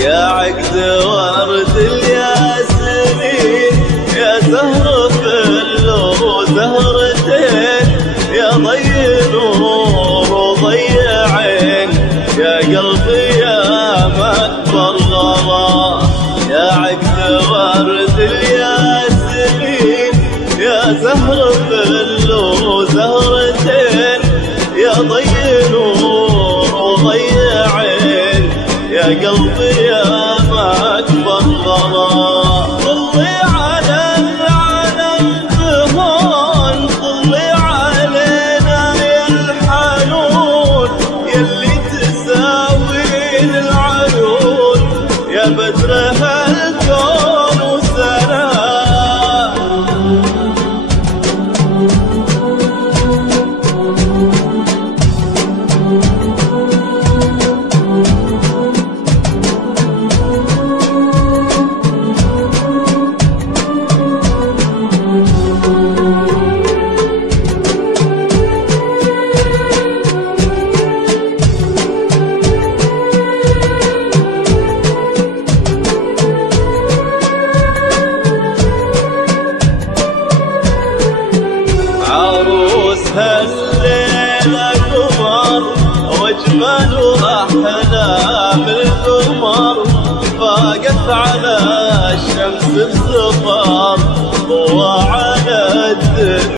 يا عقد ورد الياسمين، يا زهر فل وزهرتين، يا ضي نور وضي عين، يا قلبي يا مكبر غلا. يا عقد ورد الياسمين، يا زهر فل وزهرتين، يا ضي نور وضي عين، يا قلبي يا مكبر غلا. طلي على العالم بهون، طلي علينا يا الحنون، يلي تساوين العيون، يا بدر هالكون وسلام. عروس هالليلة قمر، واجمل واحلام القمر، فاقت على الشمس بسفر، ضوى على الدنيا.